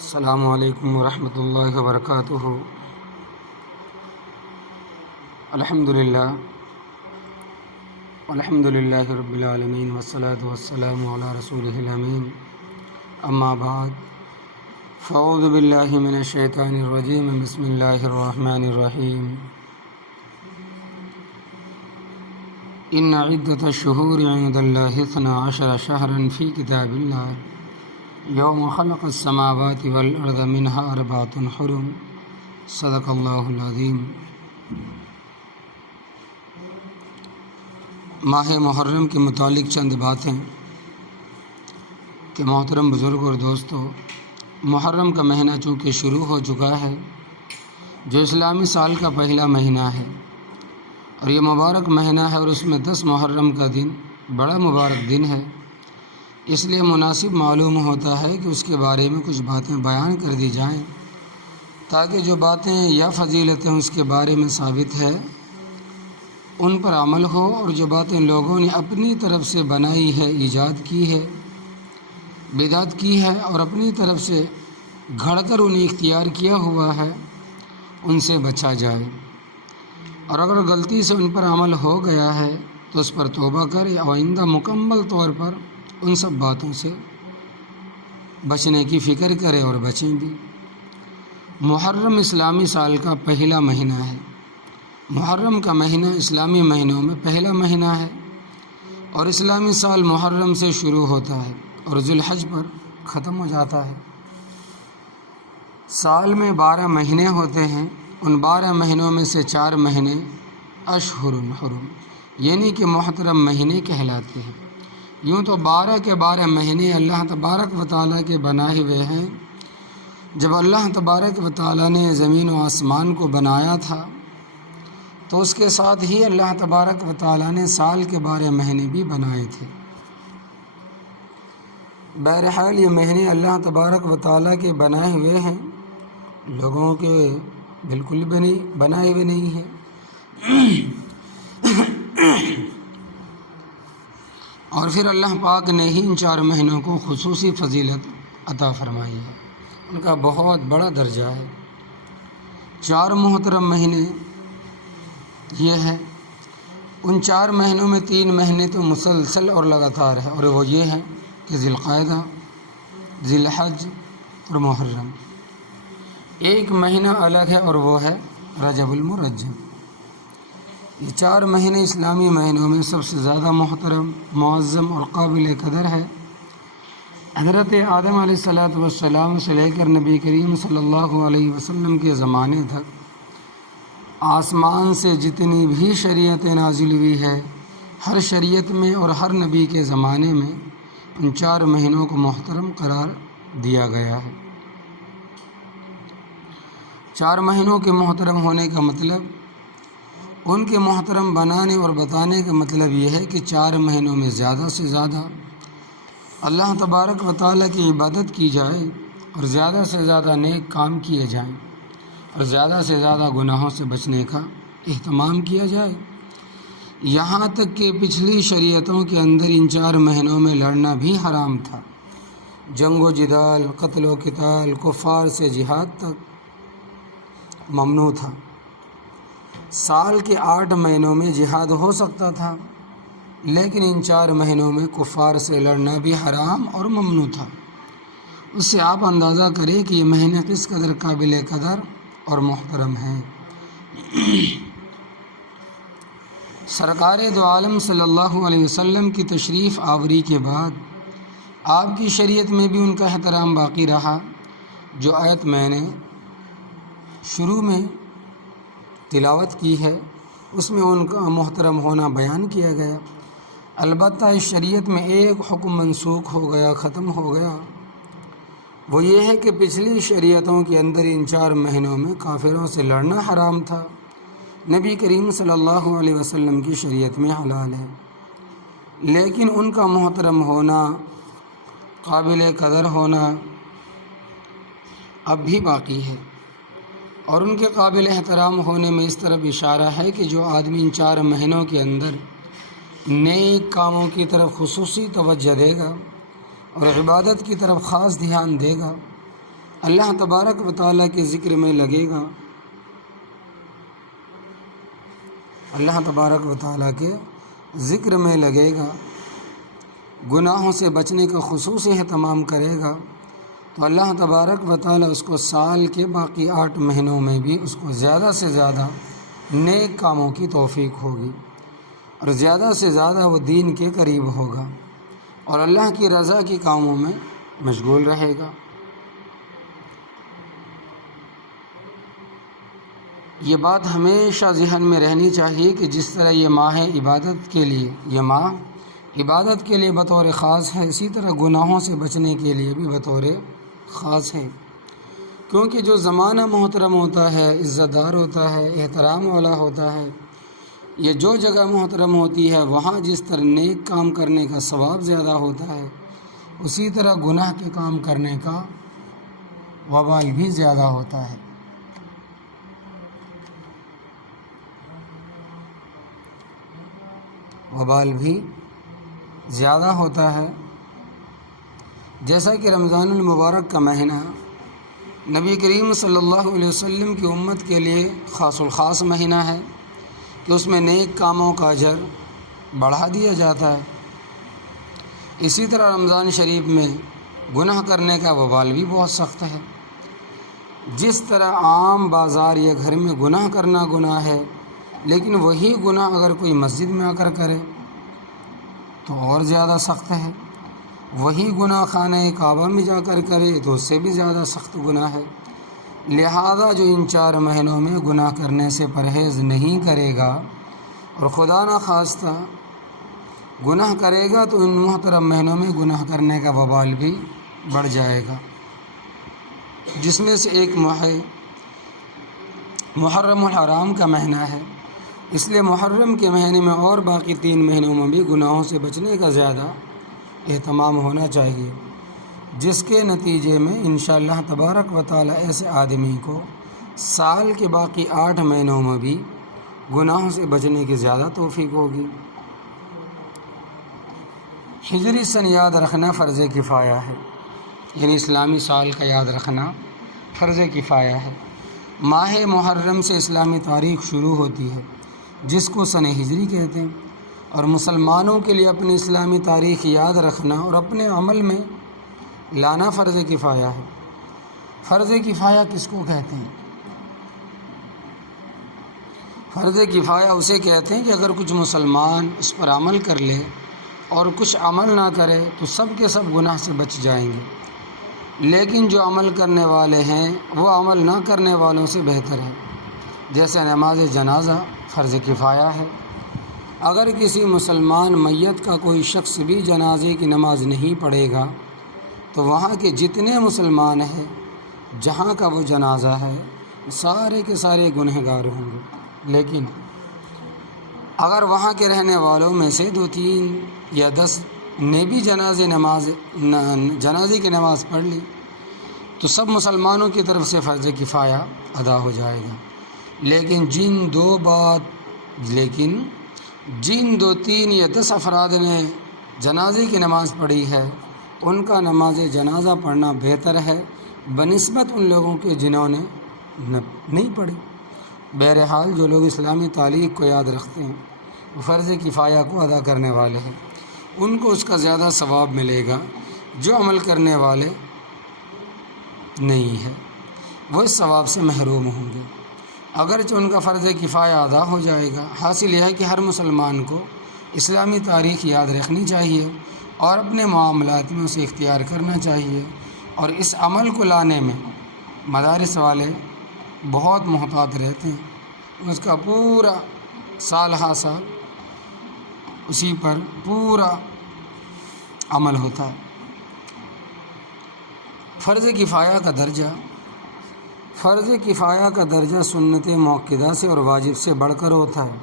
السلام علیکم ورحمۃ اللہ وبرکاتہ۔ الحمد للہ رب العالمین والصلاة والسلام علی رسولہ الامین، اما بعد فاعوذ باللہ من الشیطان الرجیم، بسم اللہ الرحمن الرحیم۔ ان عدۃ الشہور عند اللہ 12 شہرا فی کتاب اللہ یوم خلق السماوات والارض منها 4 حرم، صدق اللہ العظیم۔ ماہ محرم کے متعلق چند باتیں کہ محترم بزرگ اور دوستو، محرم کا مہینہ چونکہ شروع ہو چکا ہے، جو اسلامی سال کا پہلا مہینہ ہے، اور یہ مبارک مہینہ ہے، اور اس میں 10 محرم کا دن بڑا مبارک دن ہے، اس لیے مناسب معلوم ہوتا ہے کہ اس کے بارے میں کچھ باتیں بیان کر دی جائیں، تاکہ جو باتیں یا فضیلتیں اس کے بارے میں ثابت ہے ان پر عمل ہو، اور جو باتیں لوگوں نے اپنی طرف سے بنائی ہے، ایجاد کی ہے، بدعت کی ہے، اور اپنی طرف سے گھڑ کر انہیں اختیار کیا ہوا ہے، ان سے بچا جائے، اور اگر غلطی سے ان پر عمل ہو گیا ہے تو اس پر توبہ کرے، اور آئندہ مکمل طور پر ان سب باتوں سے بچنے کی فکر کرے اور بچیں بھی۔ محرم اسلامی سال کا پہلا مہینہ ہے۔ محرم کا مہینہ اسلامی مہینوں میں پہلا مہینہ ہے، اور اسلامی سال محرم سے شروع ہوتا ہے اور ذوالحج پر ختم ہو جاتا ہے۔ سال میں 12 مہینے ہوتے ہیں، ان 12 مہینوں میں سے 4 مہینے اشہر حرم یعنی کہ محترم مہینے کہلاتے ہیں۔ یوں تو 12 کے 12 مہینے اللہ تبارک و تعالیٰ کے بنائے ہوئے ہیں۔ جب اللہ تبارک و تعالیٰ نے زمین و آسمان کو بنایا تھا تو اس کے ساتھ ہی اللہ تبارک و تعالیٰ نے سال کے 12 مہینے بھی بنائے تھے۔ بہرحال یہ مہینے اللہ تبارک و تعالیٰ کے بنائے ہوئے ہیں، لوگوں کے بالکل بھی بنائے ہوئے نہیں ہیں۔ اور پھر اللہ پاک نے ہی ان 4 مہینوں کو خصوصی فضیلت عطا فرمائی ہے، ان کا بہت بڑا درجہ ہے۔ 4 محترم مہینے یہ ہے، ان 4 مہینوں میں 3 مہینے تو مسلسل اور لگاتار ہے، اور وہ یہ ہے کہ ذی القعدہ، ذی الحج اور محرم۔ ایک مہینہ الگ ہے اور وہ ہے رجب المرجب۔ یہ 4 مہینے اسلامی مہینوں میں سب سے زیادہ محترم، معظم اور قابل قدر ہے۔ حضرت آدم علیہ السلام سے لے کر نبی کریم صلی اللہ علیہ وسلم کے زمانے تک آسمان سے جتنی بھی شریعتیں نازل ہوئی ہے، ہر شریعت میں اور ہر نبی کے زمانے میں ان 4 مہینوں کو محترم قرار دیا گیا ہے۔ 4 مہینوں کے محترم ہونے کا مطلب، ان کے محترم بنانے اور بتانے کا مطلب یہ ہے کہ 4 مہینوں میں زیادہ سے زیادہ اللہ تبارک و تعالیٰ کی عبادت کی جائے، اور زیادہ سے زیادہ نیک کام کیے جائیں، اور زیادہ سے زیادہ گناہوں سے بچنے کا اہتمام کیا جائے۔ یہاں تک کہ پچھلی شریعتوں کے اندر ان 4 مہینوں میں لڑنا بھی حرام تھا، جنگ و جدال، قتل و قتال، کفار سے جہاد تک ممنوع تھا۔ سال کے 8 مہینوں میں جہاد ہو سکتا تھا، لیکن ان 4 مہینوں میں کفار سے لڑنا بھی حرام اور ممنوع تھا۔ اس سے آپ اندازہ کریں کہ یہ مہینے کس قدر قابل قدر اور محترم ہیں۔ سرکار دو عالم صلی اللہ علیہ وسلم کی تشریف آوری کے بعد آپ کی شریعت میں بھی ان کا احترام باقی رہا۔ جو آیت میں نے شروع میں تلاوت کی ہے، اس میں ان کا محترم ہونا بیان کیا گیا۔ البتہ اس شریعت میں ایک حکم منسوخ ہو گیا، ختم ہو گیا، وہ یہ ہے کہ پچھلی شریعتوں کے اندر ان 4 مہینوں میں کافروں سے لڑنا حرام تھا، نبی کریم صلی اللہ علیہ وسلم کی شریعت میں حلال ہے، لیکن ان کا محترم ہونا، قابل قدر ہونا اب بھی باقی ہے، اور ان کے قابل احترام ہونے میں اس طرف اشارہ ہے کہ جو آدمی ان 4 مہینوں کے اندر نیک کاموں کی طرف خصوصی توجہ دے گا اور عبادت کی طرف خاص دھیان دے گا، اللہ تبارک و تعالیٰ کے ذکر میں لگے گا، اللہ تبارک و تعالیٰ کے ذکر میں لگے گا، گناہوں سے بچنے کا خصوصی اہتمام کرے گا، تو اللہ تبارک و تعالیٰ اس کو سال کے باقی 8 مہینوں میں بھی اس کو زیادہ سے زیادہ نیک کاموں کی توفیق ہوگی، اور زیادہ سے زیادہ وہ دین کے قریب ہوگا اور اللہ کی رضا کے کاموں میں مشغول رہے گا۔ یہ بات ہمیشہ ذہن میں رہنی چاہیے کہ جس طرح یہ ماہ عبادت کے لیے، یہ ماہ عبادت کے لیے بطور خاص ہے، اسی طرح گناہوں سے بچنے کے لیے بھی بطور خاص ہے، کیونکہ جو زمانہ محترم ہوتا ہے، عزت دار ہوتا ہے، احترام والا ہوتا ہے، یہ جو جگہ محترم ہوتی ہے وہاں جس طرح نیک کام کرنے کا ثواب زیادہ ہوتا ہے، اسی طرح گناہ کے کام کرنے کا وبال بھی زیادہ ہوتا ہے۔ وبال بھی زیادہ ہوتا ہے۔ جیسا کہ رمضان المبارک کا مہینہ نبی کریم صلی اللہ علیہ وسلم کی امت کے لیے خاص الخاص مہینہ ہے کہ اس میں نیک کاموں کا اجر بڑھا دیا جاتا ہے، اسی طرح رمضان شریف میں گناہ کرنے کا وبال بھی بہت سخت ہے۔ جس طرح عام بازار یا گھر میں گناہ کرنا گناہ ہے، لیکن وہی گناہ اگر کوئی مسجد میں آ کر کرے تو اور زیادہ سخت ہے، وہی گناہ خانہ کعبہ میں جا کر کرے تو اس سے بھی زیادہ سخت گناہ ہے۔ لہذا جو ان 4 مہینوں میں گناہ کرنے سے پرہیز نہیں کرے گا اور خدا نخواستہ گناہ کرے گا تو ان محترم مہینوں میں گناہ کرنے کا وبال بھی بڑھ جائے گا، جس میں سے ایک محرم الحرام کا مہینہ ہے۔ اس لیے محرم کے مہینے میں اور باقی 3 مہینوں میں بھی گناہوں سے بچنے کا زیادہ اہتمام ہونا چاہیے، جس کے نتیجے میں انشاءاللہ تبارک و تعالیٰ ایسے آدمی کو سال کے باقی 8 مہینوں میں بھی گناہوں سے بچنے کی زیادہ توفیق ہوگی۔ ہجری سن یاد رکھنا فرض کفایہ ہے، یعنی اسلامی سال کا یاد رکھنا فرض کفایہ ہے۔ ماہ محرم سے اسلامی تاریخ شروع ہوتی ہے، جس کو سن ہجری کہتے ہیں، اور مسلمانوں کے لیے اپنی اسلامی تاریخ یاد رکھنا اور اپنے عمل میں لانا فرض کفایہ ہے۔ فرض کفایہ کس کو کہتے ہیں؟ فرض کفایہ اسے کہتے ہیں کہ اگر کچھ مسلمان اس پر عمل کر لے اور کچھ عمل نہ کرے تو سب کے سب گناہ سے بچ جائیں گے، لیکن جو عمل کرنے والے ہیں وہ عمل نہ کرنے والوں سے بہتر ہے۔ جیسے نماز جنازہ فرض کفایہ ہے، اگر کسی مسلمان میت کا کوئی شخص بھی جنازے کی نماز نہیں پڑھے گا تو وہاں کے جتنے مسلمان ہیں جہاں کا وہ جنازہ ہے سارے کے سارے گنہگار ہوں گے، لیکن اگر وہاں کے رہنے والوں میں سے 2 3 یا 10 نے بھی جنازے کی نماز پڑھ لی تو سب مسلمانوں کی طرف سے فرض کفایہ ادا ہو جائے گا۔ لیکن جن 2 3 یا 10 افراد نے جنازے کی نماز پڑھی ہے ان کا نماز جنازہ پڑھنا بہتر ہے بنسبت ان لوگوں کے جنہوں نے نہیں پڑھی۔ بہرحال جو لوگ اسلامی تاریخ کو یاد رکھتے ہیں وہ فرض کفایہ کو ادا کرنے والے ہیں، ان کو اس کا زیادہ ثواب ملے گا، جو عمل کرنے والے نہیں ہیں وہ اس ثواب سے محروم ہوں گے، اگرچہ ان کا فرض کفایہ ادا ہو جائے گا۔ حاصل یہ ہے کہ ہر مسلمان کو اسلامی تاریخ یاد رکھنی چاہیے اور اپنے معاملات میں اسے اختیار کرنا چاہیے، اور اس عمل کو لانے میں مدارس والے بہت محتاط رہتے ہیں، اس کا پورا سال ہر سال اسی پر پورا عمل ہوتا ہے۔ فرض کفایہ کا درجہ سنت موقدہ سے اور واجب سے بڑھ کر ہوتا ہے۔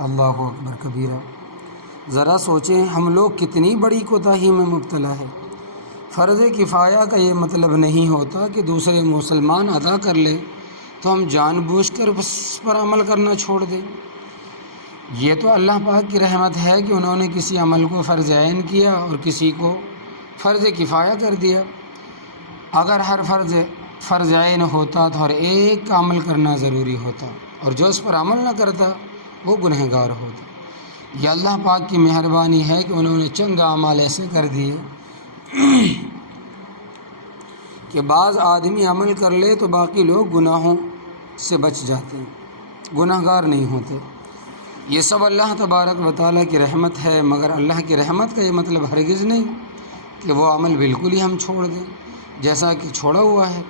اللہ اکبر کبیرہ، ذرا سوچیں ہم لوگ کتنی بڑی کوتاہی میں مبتلا ہے۔ فرض کفایہ کا یہ مطلب نہیں ہوتا کہ دوسرے مسلمان ادا کر لے تو ہم جان بوجھ کر اس پر عمل کرنا چھوڑ دیں۔ یہ تو اللہ پاک کی رحمت ہے کہ انہوں نے کسی عمل کو فرض عین کیا اور کسی کو فرض کفایہ کر دیا۔ اگر ہر فرض فرض عین ہوتا تو ہر ایک کا عمل کرنا ضروری ہوتا، اور جو اس پر عمل نہ کرتا وہ گنہگار ہوتا۔ یہ اللہ پاک کی مہربانی ہے کہ انہوں نے چند اعمال ایسے کر دیے کہ بعض آدمی عمل کر لے تو باقی لوگ گناہوں سے بچ جاتے ہیں، گنہگار نہیں ہوتے۔ یہ سب اللہ تبارک و تعالیٰ کی رحمت ہے، مگر اللہ کی رحمت کا یہ مطلب ہرگز نہیں کہ وہ عمل بالکل ہی ہم چھوڑ دیں جیسا کہ چھوڑا ہوا ہے۔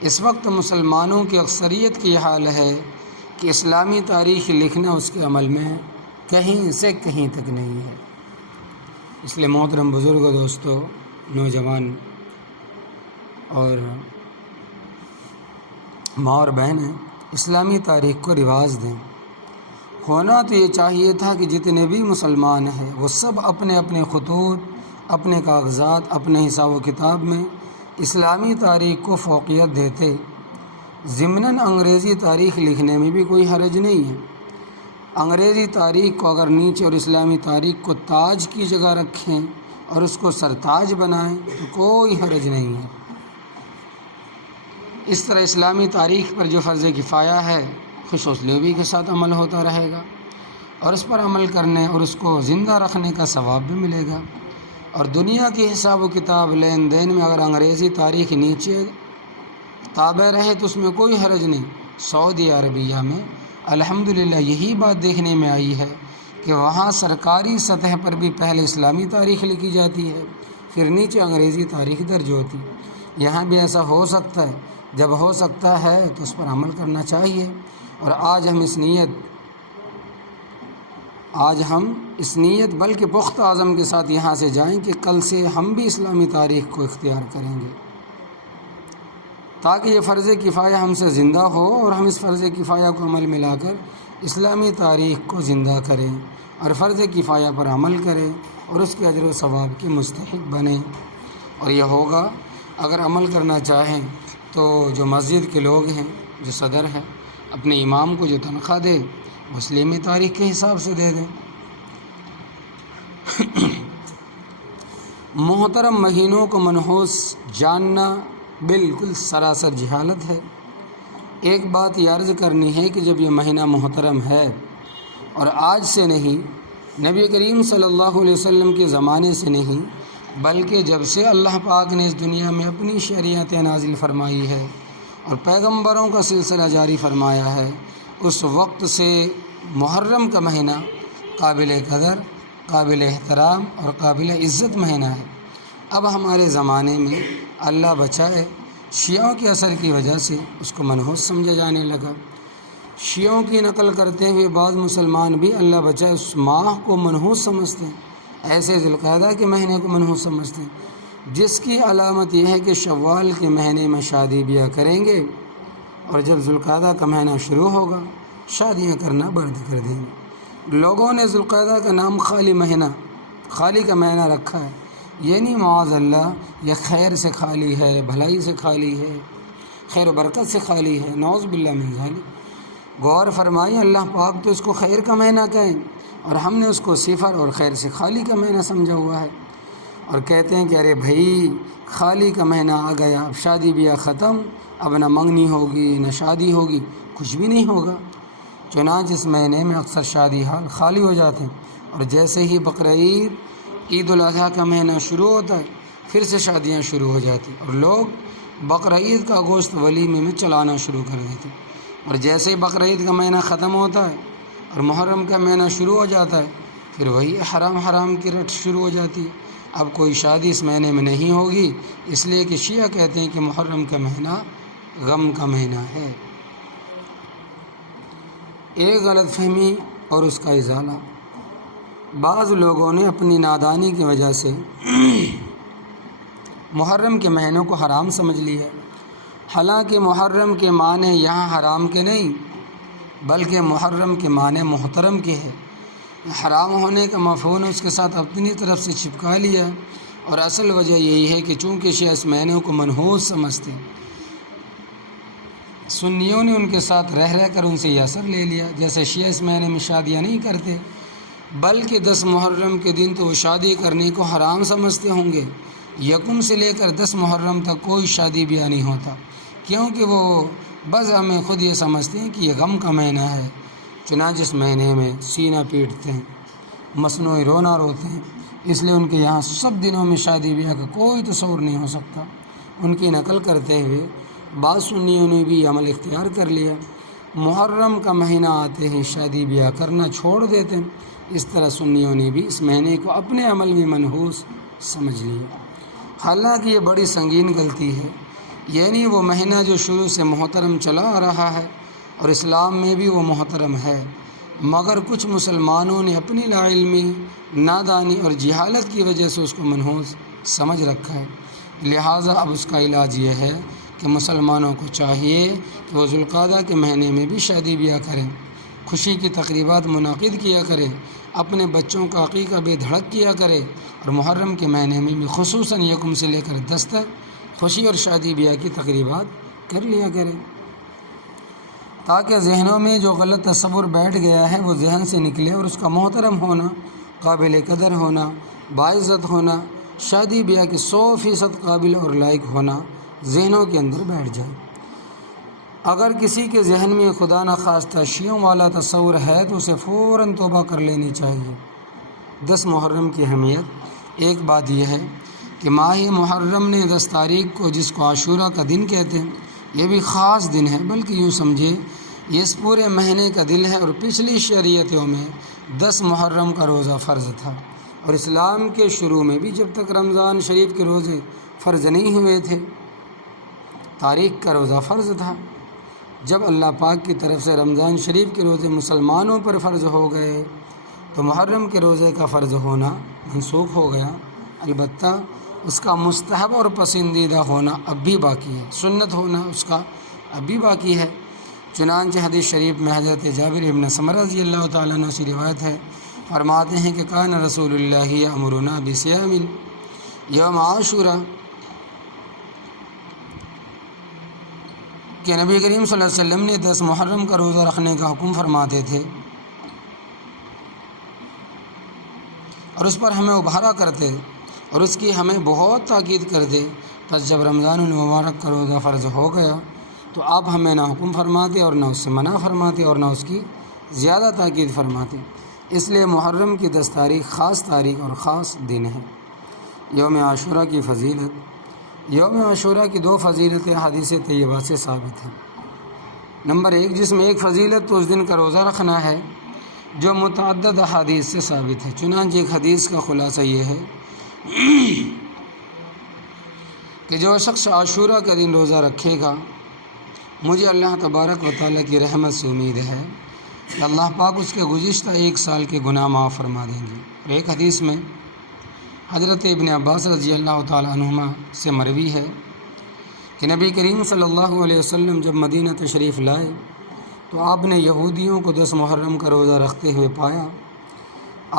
اس وقت مسلمانوں کی اکثریت کی یہ حال ہے کہ اسلامی تاریخ لکھنا اس کے عمل میں کہیں سے کہیں تک نہیں ہے۔ اس لیے محترم بزرگ دوستو، نوجوان اور ماں اور بہنیں، اسلامی تاریخ کو رواج دیں۔ ہونا تو یہ چاہیے تھا کہ جتنے بھی مسلمان ہیں وہ سب اپنے اپنے خطوط، اپنے کاغذات، اپنے حساب و کتاب میں اسلامی تاریخ کو فوقیت دیتے۔ ضمناً انگریزی تاریخ لکھنے میں بھی کوئی حرج نہیں ہے۔ انگریزی تاریخ کو اگر نیچے اور اسلامی تاریخ کو تاج کی جگہ رکھیں اور اس کو سرتاج بنائیں تو کوئی حرج نہیں ہے۔ اس طرح اسلامی تاریخ پر جو فرض کفایہ ہے خوش اسلوبی کے ساتھ عمل ہوتا رہے گا، اور اس پر عمل کرنے اور اس کو زندہ رکھنے کا ثواب بھی ملے گا۔ اور دنیا کی حساب و کتاب لین دین میں اگر انگریزی تاریخ نیچے تابع رہے تو اس میں کوئی حرج نہیں۔ سعودی عربیہ میں الحمدللہ یہی بات دیکھنے میں آئی ہے کہ وہاں سرکاری سطح پر بھی پہلے اسلامی تاریخ لکھی جاتی ہے، پھر نیچے انگریزی تاریخ درج ہوتی۔ یہاں بھی ایسا ہو سکتا ہے، جب ہو سکتا ہے تو اس پر عمل کرنا چاہیے۔ اور آج ہم اس نیت بلکہ پختہ عزم کے ساتھ یہاں سے جائیں کہ کل سے ہم بھی اسلامی تاریخ کو اختیار کریں گے، تاکہ یہ فرض کفایہ ہم سے زندہ ہو اور ہم اس فرض کفایہ کو عمل میں لا کر اسلامی تاریخ کو زندہ کریں اور فرض کفایہ پر عمل کریں اور اس کے اجر و ثواب کے مستحق بنیں۔ اور یہ ہوگا اگر عمل کرنا چاہیں تو جو مسجد کے لوگ ہیں، جو صدر ہیں، اپنے امام کو جو تنخواہ دے وہ اسلامی تاریخ کے حساب سے دے دیں۔ محترم مہینوں کو منحوس جاننا بالکل سراسر جہالت ہے۔ ایک بات یہ عرض کرنی ہے کہ جب یہ مہینہ محترم ہے، اور آج سے نہیں، نبی کریم صلی اللہ علیہ وسلم کے زمانے سے نہیں، بلکہ جب سے اللہ پاک نے اس دنیا میں اپنی شریعت نازل فرمائی ہے اور پیغمبروں کا سلسلہ جاری فرمایا ہے، اس وقت سے محرم کا مہینہ قابل قدر، قابل احترام اور قابل عزت مہینہ ہے۔ اب ہمارے زمانے میں اللہ بچائے شیعوں کے اثر کی وجہ سے اس کو منحوس سمجھا جانے لگا۔ شیعوں کی نقل کرتے ہوئے بعض مسلمان بھی اللہ بچائے اس ماہ کو منحوس سمجھتے ہیں، ایسے ذوالقعدہ کے مہینے کو منحوس سمجھتے ہیں، جس کی علامت یہ ہے کہ شوال کے مہینے میں شادی بیاہ کریں گے اور جب ذوالقعدہ کا مہینہ شروع ہوگا شادیاں کرنا بند کر دیں گے۔ لوگوں نے ذوالقعدہ کا نام خالی کا مہینہ رکھا ہے، یہ نہیں معاذ اللہ یہ خیر سے خالی ہے، بھلائی سے خالی ہے، خیر و برکت سے خالی ہے، نعوذ باللہ من ذالک۔ غور فرمائیں، اللہ پاک تو اس کو خیر کا مہینہ کہیں اور ہم نے اس کو صفر اور خیر سے خالی کا مہینہ سمجھا ہوا ہے، اور کہتے ہیں کہ ارے بھائی خالی کا مہینہ آ گیا، اب شادی بیاہ ختم، اب نہ منگنی ہوگی نہ شادی ہوگی، کچھ بھی نہیں ہوگا۔ چنانچہ اس مہینے میں اکثر شادی حال خالی ہو جاتے ہیں، اور جیسے ہی بقرعید، عید الاضحیٰ کا مہینہ شروع ہوتا ہے پھر سے شادیاں شروع ہو جاتی اور لوگ بقرعید کا گوشت ولیمے میں چلانا شروع کر دیتے، اور جیسے ہی بقرعید کا مہینہ ختم ہوتا ہے اور محرم کا مہینہ شروع ہو جاتا ہے پھر وہی حرام کی رٹ شروع ہو جاتی ہے۔ اب کوئی شادی اس مہینے میں نہیں ہوگی، اس لیے کہ شیعہ کہتے ہیں کہ محرم کا مہینہ غم کا مہینہ ہے۔ ایک غلط فہمی اور اس کا ازالہ، بعض لوگوں نے اپنی نادانی کی وجہ سے محرم کے مہینوں کو حرام سمجھ لیا، حالانکہ محرم کے معنی یہاں حرام کے نہیں بلکہ محرم کے معنی محترم کے ہے۔ حرام ہونے کا مفہوم اس کے ساتھ اپنی طرف سے چپکا لیا، اور اصل وجہ یہی ہے کہ چونکہ شیعہ اس مہینوں کو منحوس سمجھتے ہیں، سنیوں نے ان کے ساتھ رہ کر ان سے یہ اثر لے لیا۔ جیسے شیعہ اس مہینے میں شادیاں نہیں کرتے، بلکہ 10 محرم کے دن تو وہ شادی کرنے کو حرام سمجھتے ہوں گے، یکم سے لے کر 10 محرم تک کوئی شادی بیاہ نہیں ہوتا، کیونکہ وہ بعض ہمیں خود یہ سمجھتے ہیں کہ یہ غم کا مہینہ ہے، چنانچہ اس مہینے میں سینہ پیٹتے ہیں، مصنوعی رونا روتے ہیں، اس لیے ان کے یہاں سب دنوں میں شادی بیاہ کا کوئی تصور نہیں ہو سکتا۔ ان کی نقل کرتے ہوئے بعض سنیوں نے بھی عمل اختیار کر لیا، محرم کا مہینہ آتے ہی شادی بیاہ کرنا چھوڑ دیتے ہیں۔ اس طرح سنیوں نے بھی اس مہینے کو اپنے عمل میں منحوس سمجھ لیا، حالانکہ یہ بڑی سنگین غلطی ہے۔ یعنی وہ مہینہ جو شروع سے محترم چلا آ رہا ہے اور اسلام میں بھی وہ محترم ہے، مگر کچھ مسلمانوں نے اپنی لا علمی، نادانی اور جہالت کی وجہ سے اس کو منحوس سمجھ رکھا ہے۔ لہٰذا اب اس کا علاج یہ ہے کہ مسلمانوں کو چاہیے کہ وہ ذوالقعدہ کے مہینے میں بھی شادی بیاہ کریں، خوشی کی تقریبات منعقد کیا کریں، اپنے بچوں کا عقیقہ بے دھڑک کیا کرے، اور محرم کے مہینے میں بھی خصوصاً یکم سے لے کر 10 تک خوشی اور شادی بیاہ کی تقریبات کر لیا کریں، تاکہ ذہنوں میں جو غلط تصور بیٹھ گیا ہے وہ ذہن سے نکلے اور اس کا محترم ہونا، قابل قدر ہونا، باعزت ہونا، شادی بیاہ کے 100% قابل اور لائق ہونا ذہنوں کے اندر بیٹھ جائے۔ اگر کسی کے ذہن میں خدا نخواستہ شیعوں والا تصور ہے تو اسے فوراً توبہ کر لینی چاہیے۔ 10 محرم کی اہمیت، ایک بات یہ ہے کہ ماہ محرم نے 10 تاریخ کو، جس کو عاشورہ کا دن کہتے ہیں، یہ بھی خاص دن ہے، بلکہ یوں سمجھے یہ اس پورے مہینے کا دل ہے، اور پچھلی شریعتوں میں 10 محرم کا روزہ فرض تھا، اور اسلام کے شروع میں بھی جب تک رمضان شریف کے روزے فرض نہیں ہوئے تھے، تاریخ کا روزہ فرض تھا۔ جب اللہ پاک کی طرف سے رمضان شریف کے روزے مسلمانوں پر فرض ہو گئے تو محرم کے روزے کا فرض ہونا منسوخ ہو گیا، البتہ اس کا مستحب اور پسندیدہ ہونا اب بھی باقی ہے، سنت ہونا اس کا اب بھی باقی ہے۔ چنانچہ حدیث شریف میں حضرت جابر ابن سمرہ رضی اللہ تعالیٰ عنہ سے روایت ہے، فرماتے ہیں کہ کان رسول اللہ یأمرنا بصیام یوم عاشورہ، کہ نبی کریم صلی اللہ علیہ وسلم نے 10 محرم کا روزہ رکھنے کا حکم فرماتے تھے اور اس پر ہمیں ابھارا کرتے اور اس کی ہمیں بہت تاکید کرتے۔ پس جب رمضان المبارک کا روزہ فرض ہو گیا تو آپ ہمیں نہ حکم فرماتے اور نہ اس سے منع فرماتے اور نہ اس کی زیادہ تاکید فرماتے۔ اس لیے محرم کی 10 تاریخ خاص تاریخ اور خاص دن ہے۔ یوم عاشورہ کی فضیلت، یوم عاشورہ کی 2 فضیلتیں حدیث طیبہ سے ثابت ہیں۔ نمبر 1، جس میں ایک فضیلت تو اس دن کا روزہ رکھنا ہے جو متعدد احادیث سے ثابت ہے۔ چنانچہ ایک حدیث کا خلاصہ یہ ہے کہ جو شخص عاشورہ کا دن روزہ رکھے گا، مجھے اللہ تبارک و تعالیٰ کی رحمت سے امید ہے کہ اللہ پاک اس کے گزشتہ 1 سال کے گناہ معاف فرما دیں گے۔ اور ایک حدیث میں حضرت ابن عباس رضی اللہ تعالیٰ عنہما سے مروی ہے کہ نبی کریم صلی اللہ علیہ وسلم جب مدینہ تشریف لائے تو آپ نے یہودیوں کو 10 محرم کا روزہ رکھتے ہوئے پایا۔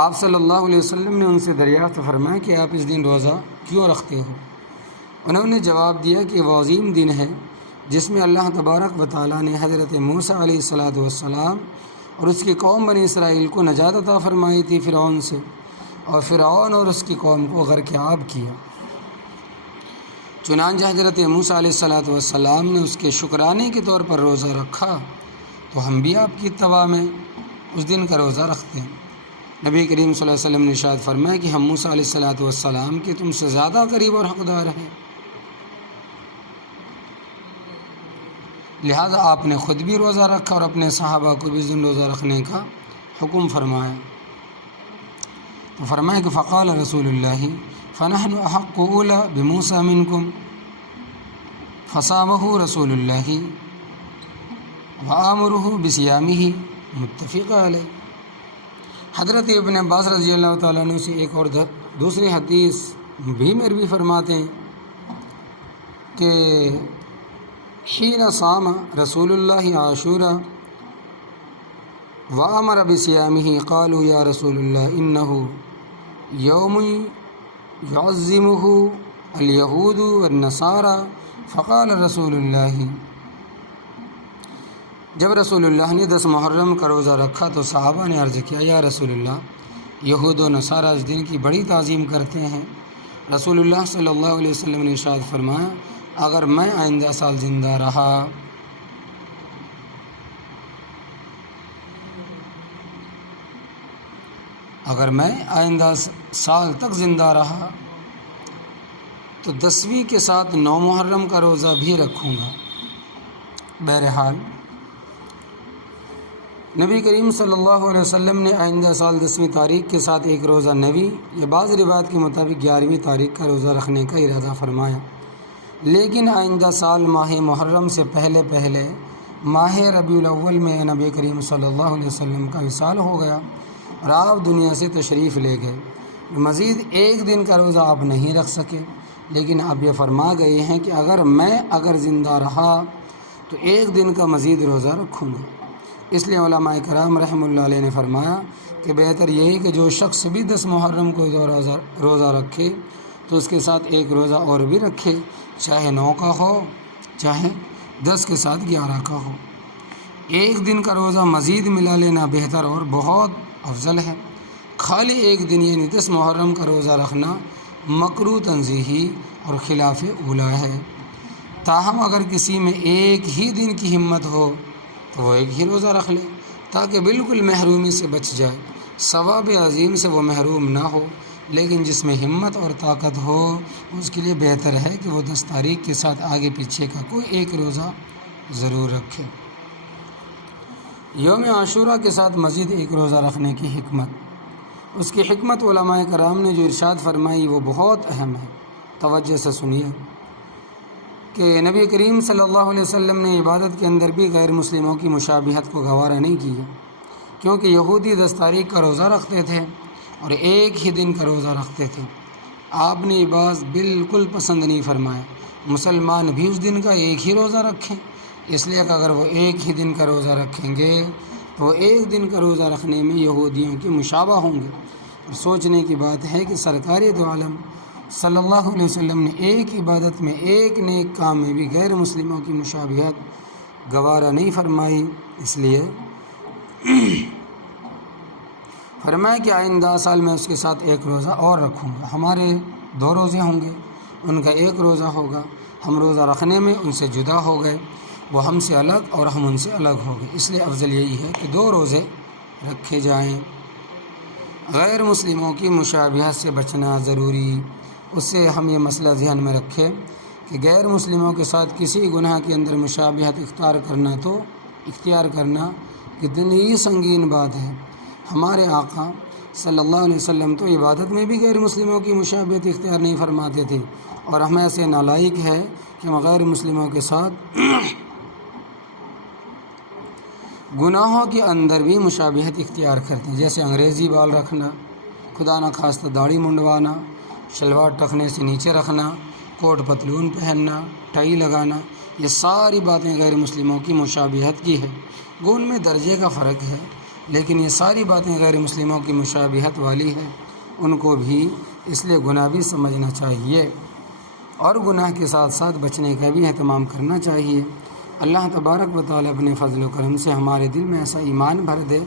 آپ صلی اللہ علیہ وسلم نے ان سے دریافت فرمایا کہ آپ اس دن روزہ کیوں رکھتے ہو؟ انہوں نے جواب دیا کہ وہ عظیم دن ہے جس میں اللہ تبارک و تعالیٰ نے حضرت موسیٰ علیہ السلام اور اس کی قوم بنی اسرائیل کو نجات عطا فرمائی تھی فرعون سے، اور فرعون اور اس کی قوم کو غرق آب کیا۔ چنانچہ حضرت موسیٰ علیہ السلام نے اس کے شکرانے کے طور پر روزہ رکھا، تو ہم بھی آپ کی اتباع میں اس دن کا روزہ رکھتے ہیں۔ نبی کریم صلی اللہ علیہ وسلم نے ارشاد فرمایا کہ ہم موسیٰ علیہ السلام کے تم سے زیادہ قریب اور حقدار ہیں، لہذا آپ نے خود بھی روزہ رکھا اور اپنے صحابہ کو بھی اس دن روزہ رکھنے کا حکم فرمایا۔ تو فرمایا کہ فقال رسول اللہ فنحن احق اولی بموسیٰ منکم فصامہ رسول اللہ وآمرہ بصیامہ متفق علیہ۔ حضرت ابن عباس رضی اللہ تعالیٰ عنہ سے ایک اور دوسری حدیث بھی مروی فرماتے ہیں کہ حین صام رسول اللہ عاشورہ وآمر بصیامہ قالوا یا رسول اللہ انہ یوم یعظمہ الیہود والنصارى فقال رسول اللہ، جب رسول اللہ نے 10 محرم کا روزہ رکھا تو صحابہ نے عرض کیا یا رسول اللہ، یہود و نصارہ اس دن کی بڑی تعظیم کرتے ہیں۔ رسول اللہ صلی اللہ علیہ وسلم نے ارشاد فرمایا اگر میں آئندہ سال زندہ رہا۔ اگر میں آئندہ سال تک زندہ رہا تو 10ویں کے ساتھ 9 محرم کا روزہ بھی رکھوں گا۔ بہرحال نبی کریم صلی اللہ علیہ وسلم نے آئندہ سال 10ویں تاریخ کے ساتھ ایک روزہ نوی یا بعض روایت کے مطابق 11ویں تاریخ کا روزہ رکھنے کا ارادہ فرمایا، لیکن آئندہ سال ماہ محرم سے پہلے ماہ ربیع الاول میں نبی کریم صلی اللہ علیہ وسلم کا وصال ہو گیا اور آپ دنیا سے تشریف لے گئے۔ مزید ایک دن کا روزہ آپ نہیں رکھ سکے، لیکن آپ یہ فرما گئے ہیں کہ اگر زندہ رہا تو ایک دن کا مزید روزہ رکھوں گا۔ اس لیے علماء کرام رحمہ اللہ علیہ نے فرمایا کہ بہتر یہی کہ جو شخص بھی 10 محرم کو روزہ رکھے تو اس کے ساتھ ایک روزہ اور بھی رکھے، چاہے 9 کا ہو چاہے 10 کے ساتھ 11 کا ہو۔ ایک دن کا روزہ مزید ملا لینا بہتر اور بہت افضل ہے۔ خالی ایک دن یعنی 10 محرم کا روزہ رکھنا مکروہ تنزیہی اور خلاف اولیٰ ہے۔ تاہم اگر کسی میں ایک ہی دن کی ہمت ہو تو وہ ایک ہی روزہ رکھ لے تاکہ بالکل محرومی سے بچ جائے، ثواب عظیم سے وہ محروم نہ ہو۔ لیکن جس میں ہمت اور طاقت ہو اس کے لیے بہتر ہے کہ وہ 10 تاریخ کے ساتھ آگے پیچھے کا کوئی ایک روزہ ضرور رکھے۔ یوم عاشوراء کے ساتھ مزید ایک روزہ رکھنے کی حکمت، اس کی حکمت علماء کرام نے جو ارشاد فرمائی وہ بہت اہم ہے۔ توجہ سے سنیے کہ نبی کریم صلی اللہ علیہ وسلم نے عبادت کے اندر بھی غیر مسلموں کی مشابہت کو گوارا نہیں کیا، کیونکہ یہودی 10 تاریخ کا روزہ رکھتے تھے اور ایک ہی دن کا روزہ رکھتے تھے۔ آپ نے یہ بات بالکل پسند نہیں فرمایا، مسلمان بھی اس دن کا ایک ہی روزہ رکھیں، اس لیے کہ اگر وہ ایک ہی دن کا روزہ رکھیں گے تو وہ ایک دن کا روزہ رکھنے میں یہودیوں کے مشابہ ہوں گے۔ اور سوچنے کی بات ہے کہ سرکار دو عالم صلی اللہ علیہ وسلم نے ایک عبادت میں ایک نیک کام میں بھی غیر مسلموں کی مشابہت گوارا نہیں فرمائی، اس لیے فرمایا کہ آئندہ سال میں اس کے ساتھ ایک روزہ اور رکھوں گا۔ ہمارے 2 روزے ہوں گے، ان کا ایک روزہ ہوگا، ہم روزہ رکھنے میں ان سے جدا ہو گئے، وہ ہم سے الگ اور ہم ان سے الگ ہو گئے، اس لیے افضل یہی ہے کہ 2 روزے رکھے جائیں۔ غیر مسلموں کی مشابہت سے بچنا ضروری، اس سے ہم یہ مسئلہ ذہن میں رکھیں کہ غیر مسلموں کے ساتھ کسی گناہ کے اندر مشابہت اختیار کرنا کتنی سنگین بات ہے۔ ہمارے آقا صلی اللہ علیہ وسلم تو عبادت میں بھی غیر مسلموں کی مشابہت اختیار نہیں فرماتے تھے، اور ہمیں ایسے نالائق ہے کہ ہم غیر مسلموں کے ساتھ گناہوں کے اندر بھی مشابہت اختیار کرتے ہیں، جیسے انگریزی بال رکھنا، خدا نخواستہ داڑھی منڈوانا، شلوار ٹخنے سے نیچے رکھنا، کوٹ پتلون پہننا، ٹائی لگانا، یہ ساری باتیں غیر مسلموں کی مشابہت کی ہے۔ گو ان میں درجے کا فرق ہے، لیکن یہ ساری باتیں غیر مسلموں کی مشابہت والی ہے، ان کو بھی اس لیے گناہ بھی سمجھنا چاہیے اور گناہ کے ساتھ ساتھ بچنے کا بھی اہتمام کرنا چاہیے۔ اللہ تبارک و تعالی اپنے فضل و کرم سے ہمارے دل میں ایسا ایمان بھر دے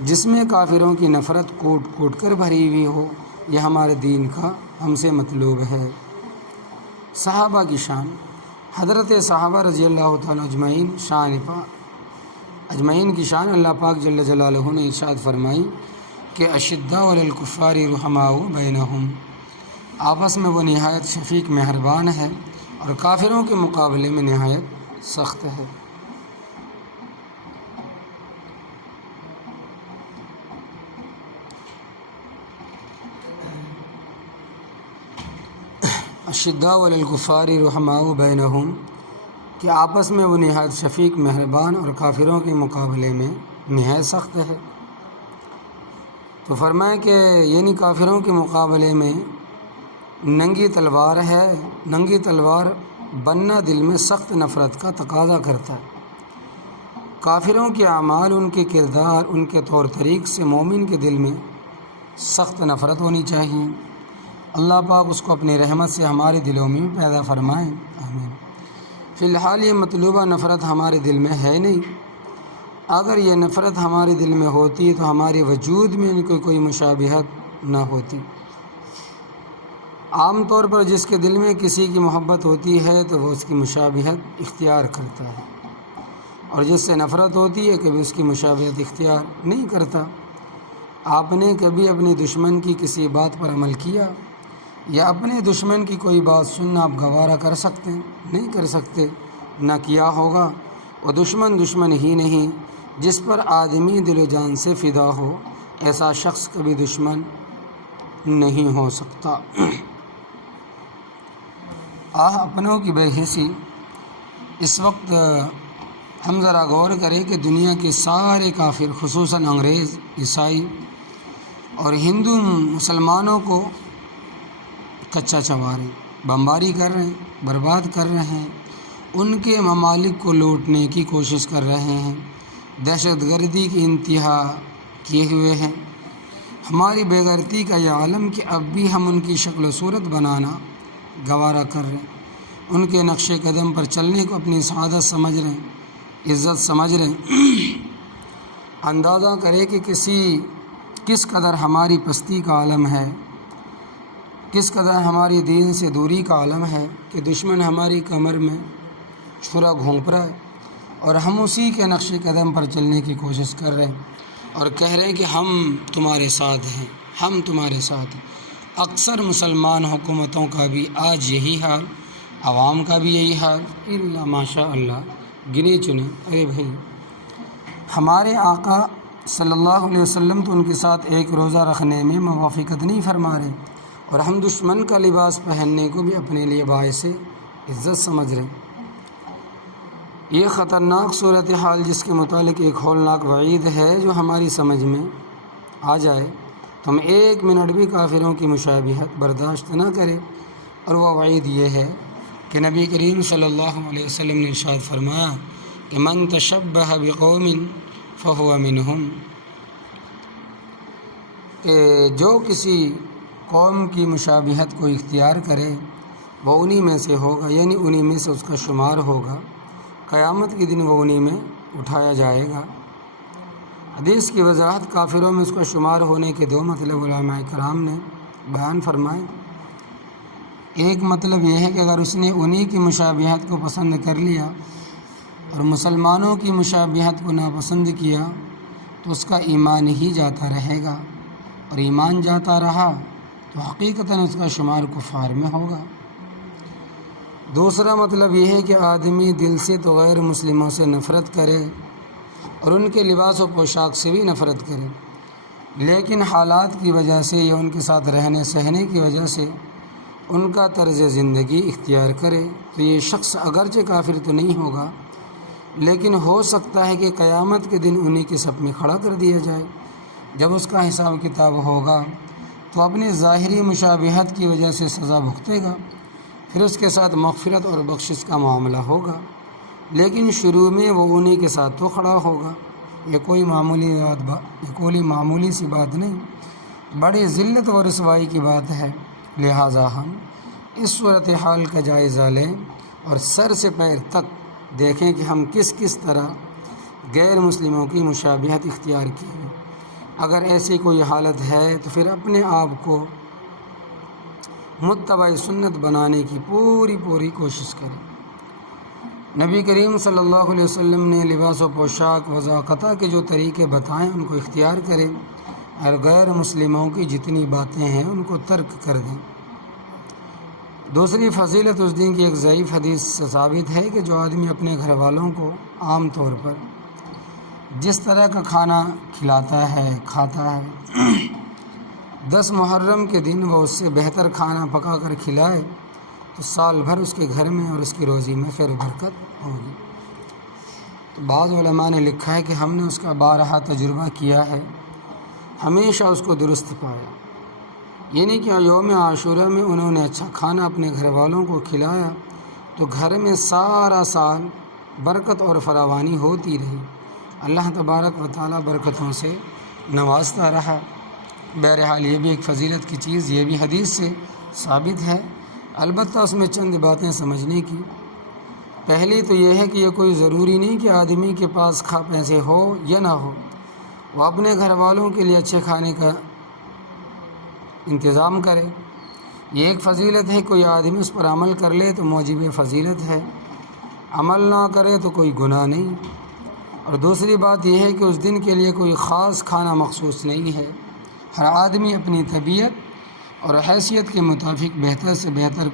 جس میں کافروں کی نفرت کوٹ کوٹ کر بھری ہوئی ہو، یہ ہمارے دین کا ہم سے مطلوب ہے۔ صحابہ کی شان، حضرت صحابہ رضی اللہ تعالیٰ اجمعین کی شان اللہ پاک جل جلالہ نے ارشاد فرمائی کہ اشداء علی الکفار رحماء بینہم، آپس میں وہ نہایت شفیق مہربان ہے اور کافروں کے مقابلے میں نہایت سخت ہے۔ اشداء علی الکفار رحماء بینہم کہ آپس میں وہ نہایت شفیق مہربان اور کافروں کے مقابلے میں نہایت سخت ہے۔ تو فرمایا کہ یعنی کافروں کے مقابلے میں ننگی تلوار ہے، ننگی تلوار بننا دل میں سخت نفرت کا تقاضا کرتا ہے۔ کافروں کے اعمال، ان کے کردار، ان کے طور طریق سے مومن کے دل میں سخت نفرت ہونی چاہیے۔ اللہ پاک اس کو اپنی رحمت سے ہمارے دلوں میں پیدا فرمائیں، آمین۔ فی الحال یہ مطلوبہ نفرت ہمارے دل میں ہے نہیں، اگر یہ نفرت ہمارے دل میں ہوتی تو ہمارے وجود میں ان کی کوئی مشابہت نہ ہوتی۔ عام طور پر جس کے دل میں کسی کی محبت ہوتی ہے تو وہ اس کی مشابہت اختیار کرتا ہے، اور جس سے نفرت ہوتی ہے کبھی اس کی مشابہت اختیار نہیں کرتا۔ آپ نے کبھی اپنی دشمن کی کسی بات پر عمل کیا یا اپنے دشمن کی کوئی بات سننا آپ گوارا کر سکتے ہیں؟ نہیں کر سکتے، نہ کیا ہوگا۔ وہ دشمن ہی نہیں جس پر آدمی دل و جان سے فدا ہو، ایسا شخص کبھی دشمن نہیں ہو سکتا۔ اپنوں کی بے حسی۔ اس وقت ہم ذرا غور کریں کہ دنیا کے سارے کافر، خصوصاً انگریز، عیسائی اور ہندو مسلمانوں کو کچا چبا رہے ہیں، بمباری کر رہے ہیں، برباد کر رہے ہیں، ان کے ممالک کو لوٹنے کی کوشش کر رہے ہیں، دہشت گردی کی انتہا کیے ہوئے ہیں۔ ہماری بے غیرتی کا یہ عالم کہ اب بھی ہم ان کی شکل و صورت بنانا گوارا کر رہے ہیں، ان کے نقش قدم پر چلنے کو اپنی سعادت سمجھ رہے ہیں، عزت سمجھ رہے ہیں۔ اندازہ کرے کہ کس قدر ہماری پستی کا عالم ہے، کس قدر ہماری دین سے دوری کا عالم ہے کہ دشمن ہماری کمر میں چھرا گھونپ رہا ہے اور ہم اسی کے نقش قدم پر چلنے کی کوشش کر رہے ہیں اور کہہ رہے ہیں کہ ہم تمہارے ساتھ ہیں، ہم تمہارے ساتھ ہیں۔ اکثر مسلمان حکومتوں کا بھی آج یہی حال، عوام کا بھی یہی حال، الا ماشاء اللہ گنے چنے۔ ارے بھائی، ہمارے آقا صلی اللہ علیہ وسلم تو ان کے ساتھ ایک روزہ رکھنے میں موافقت نہیں فرما رہے، اور ہم دشمن کا لباس پہننے کو بھی اپنے لیے باعث عزت سمجھ رہے ہیں۔ یہ خطرناک صورتحال جس کے متعلق ایک ہولناک وعید ہے جو ہماری سمجھ میں آ جائے تو ہم ایک منٹ بھی کافروں کی مشابہت برداشت نہ کریں، اور وہ وعید یہ ہے کہ نبی کریم صلی اللہ علیہ وسلم نے ارشاد فرمایا کہ من تشبہ بقوم فہو منہم، کہ جو کسی قوم کی مشابہت کو اختیار کرے وہ انہی میں سے ہوگا، یعنی انہی میں سے اس کا شمار ہوگا، قیامت کے دن وہ انہی میں اٹھایا جائے گا۔ حدیث کی وضاحت کافروں میں اس کا شمار ہونے کے دو مطلب علماء کرام نے بیان فرمائے۔ ایک مطلب یہ ہے کہ اگر اس نے انہی کی مشابہت کو پسند کر لیا اور مسلمانوں کی مشابہت کو ناپسند کیا تو اس کا ایمان ہی جاتا رہے گا، اور ایمان جاتا رہا تو حقیقتاً اس کا شمار کفار میں ہوگا۔ دوسرا مطلب یہ ہے کہ آدمی دل سے تو غیر مسلموں سے نفرت کرے اور ان کے لباس و پوشاک سے بھی نفرت کرے، لیکن حالات کی وجہ سے یا ان کے ساتھ رہنے سہنے کی وجہ سے ان کا طرز زندگی اختیار کرے، تو یہ شخص اگرچہ کافر تو نہیں ہوگا، لیکن ہو سکتا ہے کہ قیامت کے دن انہی کے صف میں کھڑا کر دیا جائے۔ جب اس کا حساب کتاب ہوگا تو اپنی ظاہری مشابہت کی وجہ سے سزا بھگتے گا، پھر اس کے ساتھ مغفرت اور بخشش کا معاملہ ہوگا، لیکن شروع میں وہ انہی کے ساتھ تو کھڑا ہوگا۔ یہ کوئی معمولی سی بات نہیں، بڑی ذلت و رسوائی کی بات ہے۔ لہٰذا ہم اس صورتحال کا جائزہ لیں اور سر سے پیر تک دیکھیں کہ ہم کس طرح غیر مسلموں کی مشابہت اختیار کیے۔ اگر ایسی کوئی حالت ہے تو پھر اپنے آپ کو متبع سنت بنانے کی پوری کوشش کریں۔ نبی کریم صلی اللہ علیہ وسلم نے لباس و پوشاک وضاقتہ کے جو طریقے بتائیں ان کو اختیار کریں، اور غیر مسلموں کی جتنی باتیں ہیں ان کو ترک کر دیں۔ دوسری فضیلت اس دین کی ایک ضعیف حدیث سے ثابت ہے کہ جو آدمی اپنے گھر والوں کو عام طور پر جس طرح کا کھانا کھلاتا ہے، کھاتا ہے، 10 محرم کے دن وہ اس سے بہتر کھانا پکا کر کھلائے تو سال بھر اس کے گھر میں اور اس کی روزی میں خیر و برکت ہوگی۔ تو بعض علماء نے لکھا ہے کہ ہم نے اس کا بارہا تجربہ کیا ہے، ہمیشہ اس کو درست پایا، یعنی کہ یوم عاشورہ میں انہوں نے اچھا کھانا اپنے گھر والوں کو کھلایا تو گھر میں سارا سال برکت اور فراوانی ہوتی رہی، اللہ تبارک و تعالیٰ برکتوں سے نوازتا رہا۔ بہرحال یہ بھی ایک فضیلت کی چیز، یہ بھی حدیث سے ثابت ہے، البتہ اس میں چند باتیں سمجھنے کی۔ پہلی تو یہ ہے کہ یہ کوئی ضروری نہیں کہ آدمی کے پاس پیسے ہو یا نہ ہو وہ اپنے گھر والوں کے لیے اچھے کھانے کا انتظام کرے، یہ ایک فضیلت ہے، کوئی آدمی اس پر عمل کر لے تو موجب فضیلت ہے، عمل نہ کرے تو کوئی گناہ نہیں۔ اور دوسری بات یہ ہے کہ اس دن کے لیے کوئی خاص کھانا مخصوص نہیں ہے، ہر آدمی اپنی طبیعت اور حیثیت کے مطابق بہتر سے بہتر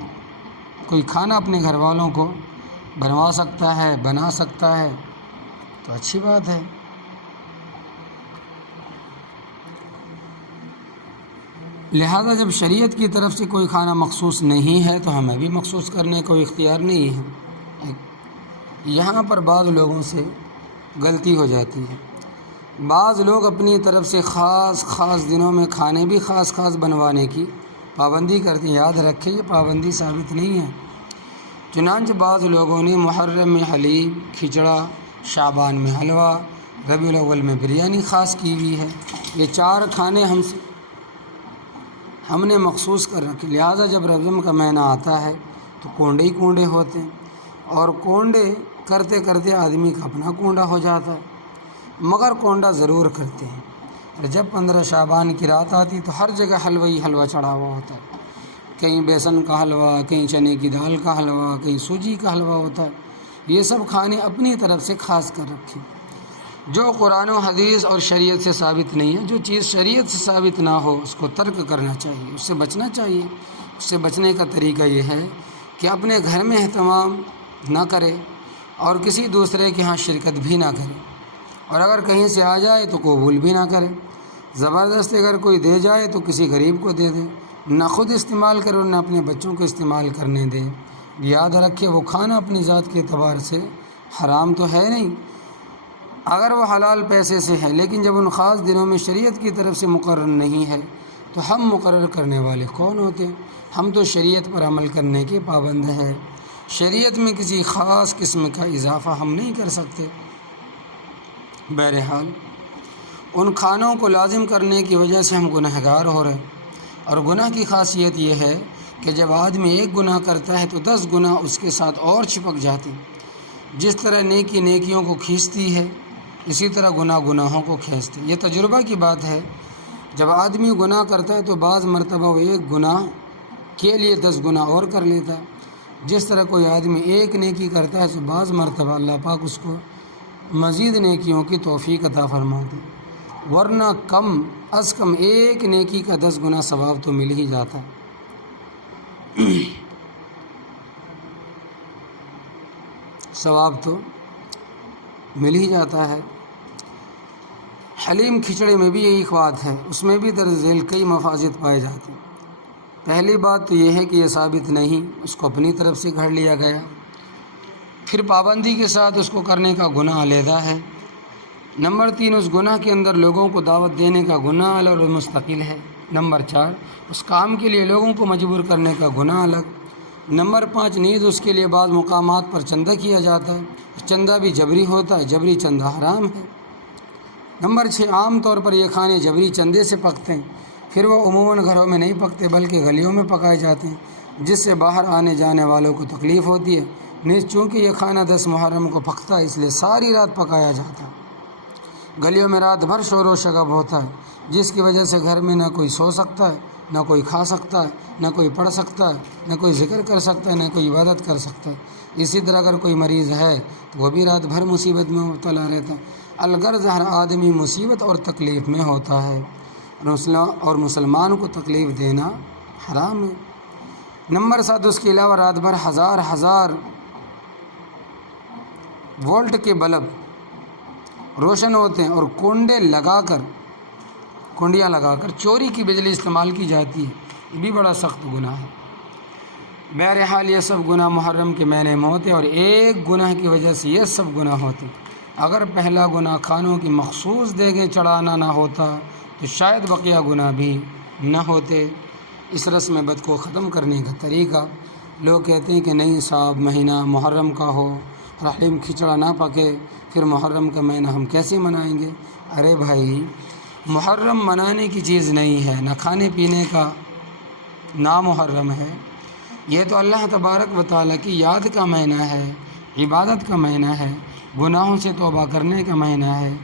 کوئی کھانا اپنے گھر والوں کو بنوا سکتا ہے، بنا سکتا ہے، تو اچھی بات ہے۔ لہذا جب شریعت کی طرف سے کوئی کھانا مخصوص نہیں ہے تو ہمیں بھی مخصوص کرنے کا کوئی اختیار نہیں ہے۔ یہاں پر بعض لوگوں سے غلطی ہو جاتی ہے، بعض لوگ اپنی طرف سے خاص دنوں میں کھانے بھی خاص بنوانے کی پابندی کرتے ہیں۔ یاد رکھیں یہ پابندی ثابت نہیں ہے۔ چنانچہ بعض لوگوں نے محرم میں حلیم، کھچڑا، شعبان میں حلوہ، ربیع الاول میں بریانی خاص کی ہوئی ہے۔ یہ 4 کھانے ہم نے مخصوص کر رکھے۔ لہٰذا جب رمضان کا مہینہ آتا ہے تو کونڈے ہی کونڈے ہوتے ہیں، اور کونڈے کرتے کرتے آدمی کا اپنا کونڈا ہو جاتا ہے، مگر کونڈا ضرور کرتے ہیں۔ اور جب 15 شعبان کی رات آتی تو ہر جگہ حلوہ ہی حلوہ چڑھا ہوا ہوتا ہے، کہیں بیسن کا حلوہ، کہیں چنے کی دال کا حلوہ، کہیں سوجی کا حلوہ ہوتا ہے۔ یہ سب کھانے اپنی طرف سے خاص کر رکھے، جو قرآن و حدیث اور شریعت سے ثابت نہیں ہے۔ جو چیز شریعت سے ثابت نہ ہو اس کو ترک کرنا چاہیے، اس سے بچنا چاہیے۔ اس سے بچنے کا طریقہ یہ ہے کہ اپنے گھر میں اہتمام نہ کرے اور کسی دوسرے کے ہاں شرکت بھی نہ کرے، اور اگر کہیں سے آ جائے تو قبول بھی نہ کرے۔ زبردست اگر کوئی دے جائے تو کسی غریب کو دے دے، نہ خود استعمال کرے اور نہ اپنے بچوں کو استعمال کرنے دے۔ یاد رکھے وہ کھانا اپنی ذات کے اعتبار سے حرام تو ہے نہیں، اگر وہ حلال پیسے سے ہے، لیکن جب ان خاص دنوں میں شریعت کی طرف سے مقرر نہیں ہے تو ہم مقرر کرنے والے کون ہوتے ہیں؟ ہم تو شریعت پر عمل کرنے کے پابند ہیں۔ شریعت میں کسی خاص قسم کا اضافہ ہم نہیں کر سکتے۔ بہرحال ان کھانوں کو لازم کرنے کی وجہ سے ہم گنہگار ہو رہے ہیں، اور گناہ کی خاصیت یہ ہے کہ جب آدمی ایک گناہ کرتا ہے تو 10 گناہ اس کے ساتھ اور چپک جاتے ہیں۔ جس طرح نیکی نیکیوں کو کھینچتی ہے، اسی طرح گناہ گناہوں کو کھینچتے ہیں۔ یہ تجربہ کی بات ہے، جب آدمی گناہ کرتا ہے تو بعض مرتبہ وہ ایک گناہ کے لیے 10 گناہ اور کر لیتا ہے۔ جس طرح کوئی آدمی ایک نیکی کرتا ہے تو بعض مرتبہ اللہ پاک اس کو مزید نیکیوں کی توفیق عطا فرماتے ہیں، ورنہ کم از کم ایک نیکی کا 10 گنا ثواب تو مل ہی جاتا ہے۔ ثواب تو مل ہی جاتا ہے۔ حلیم کھچڑے میں بھی یہی بات ہے، اس میں بھی درج ذیل کئی مفاسد پائے جاتے ہیں۔ پہلی بات تو یہ ہے کہ یہ ثابت نہیں، اس کو اپنی طرف سے گھڑ لیا گیا، پھر پابندی کے ساتھ اس کو کرنے کا گناہ علیحدہ ہے۔ نمبر 3، اس گناہ کے اندر لوگوں کو دعوت دینے کا گناہ الگ اور مستقل ہے۔ نمبر 4، اس کام کے لیے لوگوں کو مجبور کرنے کا گناہ الگ۔ نمبر 5، نیز اس کے لیے بعض مقامات پر چندہ کیا جاتا ہے، چندہ بھی جبری ہوتا ہے، جبری چندہ حرام ہے۔ نمبر 6، عام طور پر یہ کھانے جبری چندے سے پکتے ہیں، پھر وہ عموماً گھروں میں نہیں پکتے بلکہ گلیوں میں پکائے جاتے ہیں، جس سے باہر آنے جانے والوں کو تکلیف ہوتی ہے۔ نیز چونکہ یہ کھانا 10 محرم کو پکتا ہے، اس لیے ساری رات پکایا جاتا ہے۔ گلیوں میں رات بھر شور و شغب ہوتا ہے، جس کی وجہ سے گھر میں نہ کوئی سو سکتا ہے، نہ کوئی کھا سکتا ہے، نہ کوئی پڑھ سکتا ہے، نہ کوئی ذکر کر سکتا ہے، نہ کوئی عبادت کر سکتا ہے۔ اسی طرح اگر کوئی مریض ہے تو وہ بھی رات بھر مصیبت میں مبتلا رہتا ہے۔ الغرض ہر آدمی مصیبت اور تکلیف میں ہوتا ہے، اور مسلمان کو تکلیف دینا حرام ہے۔ نمبر 7، اس کے علاوہ رات بھر ہزار وولٹ کے بلب روشن ہوتے ہیں، اور کنڈیاں لگا کر چوری کی بجلی استعمال کی جاتی ہے، یہ بھی بڑا سخت گناہ ہے۔ بہرحال یہ سب گناہ محرم کے مہینے میں ہوتے ہیں، اور ایک گناہ کی وجہ سے یہ سب گناہ ہوتے ہیں۔ اگر پہلا گناہ کھانوں کی مخصوص دیگیں چڑھانا نہ ہوتا تو شاید بقیہ گناہ بھی نہ ہوتے۔ اس رسم بد کو ختم کرنے کا طریقہ، لوگ کہتے ہیں کہ نہیں صاحب مہینہ محرم کا ہو، حلیم کھچڑا نہ پکے، پھر محرم کا مہینہ ہم کیسے منائیں گے؟ ارے بھائی، محرم منانے کی چیز نہیں ہے، نہ کھانے پینے کا نام محرم ہے۔ یہ تو اللہ تبارک و تعالیٰ کی یاد کا مہینہ ہے، عبادت کا مہینہ ہے، گناہوں سے توبہ کرنے کا مہینہ ہے۔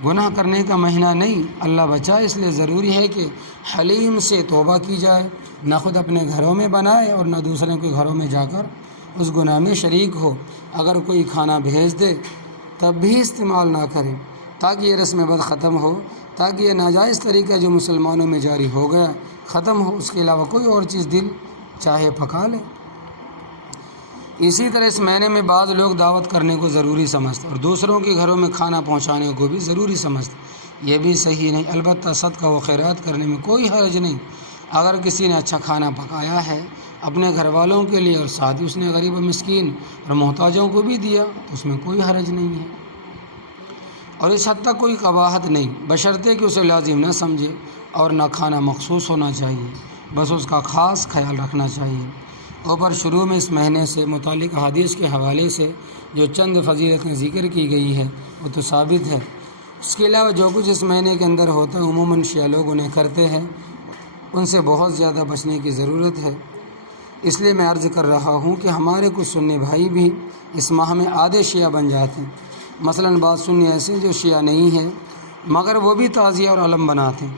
گناہ کرنے کا مہینہ نہیں، اللہ بچائے، اس لیے ضروری ہے کہ حلیم سے توبہ کی جائے، نہ خود اپنے گھروں میں بنائے اور نہ دوسرے کے گھروں میں جا کر اس گناہ میں شریک ہو۔ اگر کوئی کھانا بھیج دے تب بھی استعمال نہ کرے، تاکہ یہ رسم بد ختم ہو، تاکہ یہ ناجائز طریقہ جو مسلمانوں میں جاری ہو گیا ختم ہو۔ اس کے علاوہ کوئی اور چیز دل چاہے پکا لے۔ اسی طرح اس مہینے میں بعض لوگ دعوت کرنے کو ضروری سمجھتے اور دوسروں کے گھروں میں کھانا پہنچانے کو بھی ضروری سمجھتے، یہ بھی صحیح نہیں۔ البتہ صدقہ و خیرات کرنے میں کوئی حرج نہیں۔ اگر کسی نے اچھا کھانا پکایا ہے اپنے گھر والوں کے لیے اور ساتھ ہی اس نے غریب و مسکین اور محتاجوں کو بھی دیا تو اس میں کوئی حرج نہیں ہے، اور اس حد تک کوئی قباحت نہیں، بشرطے کہ اسے لازم نہ سمجھے اور نہ کھانا مخصوص ہونا چاہیے، بس اس کا خاص خیال رکھنا چاہیے۔ اوپر شروع میں اس مہینے سے متعلق حدیث کے حوالے سے جو چند فضیلتیں ذکر کی گئی ہے وہ تو ثابت ہے۔ اس کے علاوہ جو کچھ اس مہینے کے اندر ہوتا ہے عموماً شیعہ لوگ انہیں کرتے ہیں، ان سے بہت زیادہ بچنے کی ضرورت ہے۔ اس لیے میں عرض کر رہا ہوں کہ ہمارے کچھ سنی بھائی بھی اس ماہ میں آدھے شیعہ بن جاتے ہیں۔ مثلاً بعض سنی ایسے جو شیعہ نہیں ہیں مگر وہ بھی تعزیہ اور علم بناتے ہیں،